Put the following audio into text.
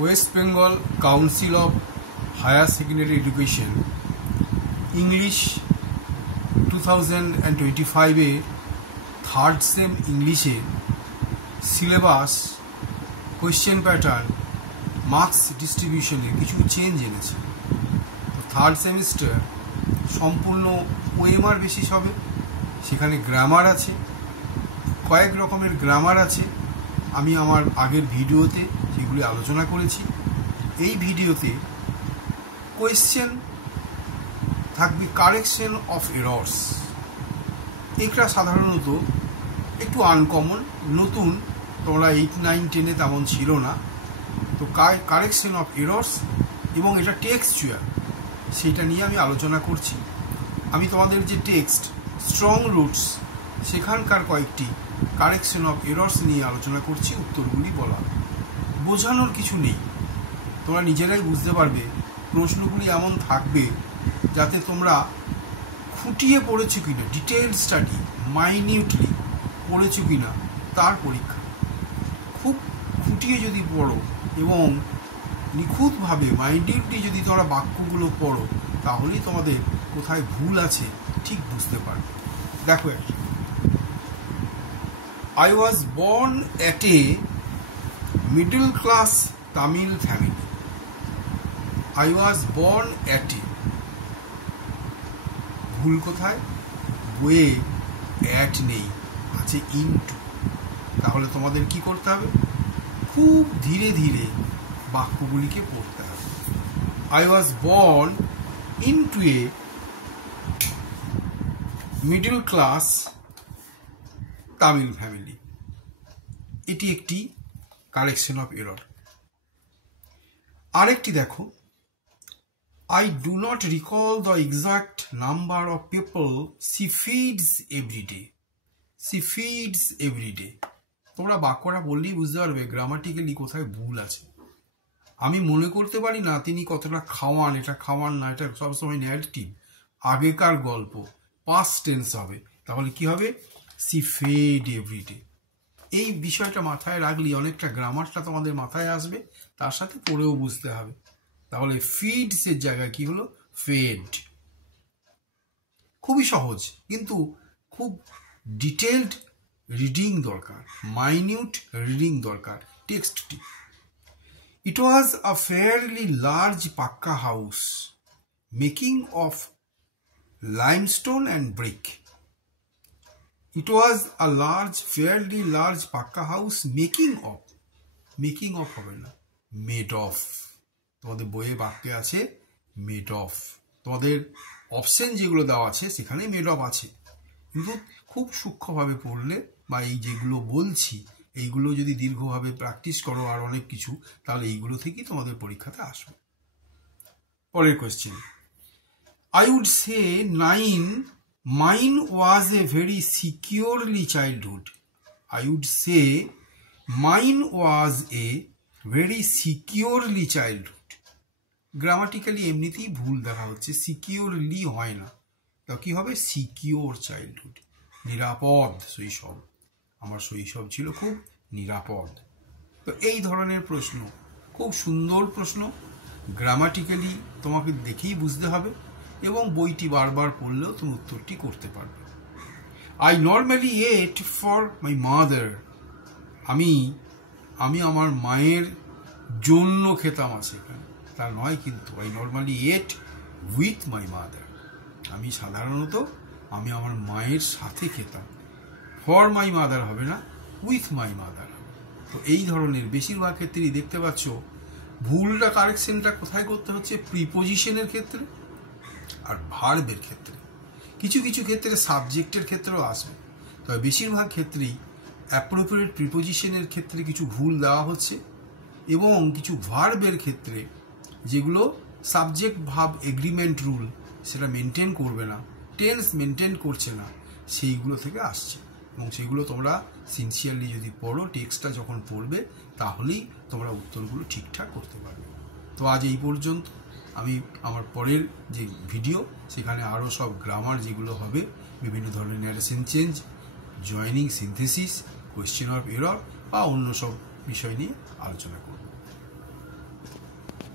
West Bengal council of higher secondary education English 2025-এ third sem ইংলিশে syllabus, question pattern, marks ডিস্ট্রিবিউশনে কিছু change এনেছে। তো থার্ড সেমিস্টার সম্পূর্ণ ওএমআর বেসিস হবে। সেখানে গ্রামার আছে, কয়েক রকমের গ্রামার আছে। আমি আমার আগের ভিডিওতে সেগুলি আলোচনা করেছি। এই ভিডিওতে কোয়েশ্চেন থাকবে কারেকশন অফ এরর্স। এটা সাধারণত একটু আনকমন, নতুন, তোমরা 8, 9, 10-এ তেমন ছিল না। তো কারেকশন অফ এরর্স এবং এটা টেক্সচুয়াল, সেটা নিয়ে আমি আলোচনা করছি। আমি তোমাদের যে টেক্সট স্ট্রং রুটস সেখানকার কয়েকটি কারেকশন অফ এরর্স নিয়ে আলোচনা করছি। উত্তরগুলি বলা, বোঝানোর কিছু নেই, তোমরা নিজেরাই বুঝতে পারবে। প্রশ্নগুলি এমন থাকবে যাতে তোমরা খুঁটিয়ে পড়েছো কিনা, ডিটেইল স্টাডি মাইনিউটলি পড়েছো কিনা তার পরীক্ষা। খুব খুঁটিয়ে যদি পড়ো এবং নিখুঁতভাবে মাইনিউটলি যদি তোমরা বাক্যগুলো পড়ো, তাহলেই তোমাদের কোথায় ভুল আছে ঠিক বুঝতে পারবে। দেখো, I was born at a middle class Tamil family. I was born at a, ভুল কোথায়? বইয়ে অ্যাট নেই, আছে ইনটু। তাহলে তোমাদের কি করতে হবে? খুব ধীরে ধীরে বাক্যগুলিকে পড়তে হবে। I was born into a middle class Tamil family. এটি একটি কারেকশন অফ এরর। আরেকটি দেখো, I do not recall the exact number of people she feeds every day. She feeds every day. তোমরা বাক্যটা বললেই বুঝতে পারবে গ্রামাটিক্যালি কোথায় ভুল আছে। আমি মনে করতে পারি না তিনি কতটা খাওয়ান, এটা খাওয়ান না, এটা সবসময় নেগেটিভ। আগেকার গল্প, পাস্ট টেন্স হবে, তাহলে কি হবে? C fed everyday. এই বিষয়টা মাথায় রাখলে অনেকটা গ্রামারটা তোমাদের মাথায় আসবে, তার সাথে পড়েও বুঝতে হবে। তাহলে ফিডসের জায়গায় কি হলো? ফেড। খুবই সহজ, কিন্তু খুব ডিটেলড রিডিং দরকার, মাইনিউট রিডিং দরকার টেক্সটটি। It was a fairly large pakka house making of limestone and brick. It was a fairly large pakka house making of হবে না, made of। তোমাদের বইয়ে বাক্যে আছে মেড অফ। তোমাদের অপশন যেগুলো দেওয়া আছে সেখানে মেড অফ আছে, কিন্তু খুব সূক্ষ্মভাবে পড়লে বা এই যেগুলো বলছি এইগুলো যদি দীর্ঘভাবে প্র্যাকটিস করো আর অনেক কিছু, তাহলে এইগুলো থেকেই তোমাদের পরীক্ষাতে আসবে। পরের question, I would say mine was a very securely childhood. I would say mine was a very securely childhood. Grammatically এমনিতেই ভুল দেখা হচ্ছে, সিকিউরলি হয় না, তা কি হবে? সিকিউর চাইল্ডহুড, নিরাপদ শৈশব। আমার শৈশব ছিল খুব নিরাপদ। তো এই ধরনের প্রশ্ন খুব সুন্দর প্রশ্ন, গ্রামাটিক্যালি তোমাকে দেখেই বুঝতে হবে এবং বইটি বারবার পড়লেও তুমি উত্তরটি করতে পারবে। I normally ate for my mother. আমি আমার মায়ের জন্য খেতাম আছে এখানে, তা নয় কিন্তু। I normally ate with my mother. আমি সাধারণত আমার মায়ের সাথে খেতাম। ফর মাই মাদার হবে না, উইথ মাই মাদার হবে। তো এই ধরনের বেশিরভাগ ক্ষেত্রেই দেখতে পাচ্ছ ভুলটা, কারেকশনটা কোথায় করতে হচ্ছে? প্রিপোজিশনের ক্ষেত্রে আর ভার্বের ক্ষেত্রে। কিছু কিছু ক্ষেত্রে সাবজেক্টের ক্ষেত্রেও আসবে, তবে বেশিরভাগ ক্ষেত্রেই অ্যাপ্রোপ্রিয়েট প্রিপোজিশনের ক্ষেত্রে কিছু ভুল দেওয়া হচ্ছে এবং কিছু ভার্বের ক্ষেত্রে যেগুলো সাবজেক্ট ভার্ব এগ্রিমেন্ট রুল সেটা মেনটেন করবে না, টেন্স মেনটেন করছে না, সেইগুলো থেকে আসছে। এবং সেগুলো তোমরা সিনসিয়ারলি যদি পড়ো, টেক্সটটা যখন পড়বে, তাহলেই তোমরা উত্তরগুলো ঠিকঠাক করতে পারবে। তো আজ এই পর্যন্ত। আমি আমার পরের যে ভিডিও সেখানে আরও সব গ্রামার যেগুলো হবে, বিভিন্ন ধরনের narration change, joining, synthesis, question of error বা অন্য সব বিষয় নিয়ে আলোচনা করব।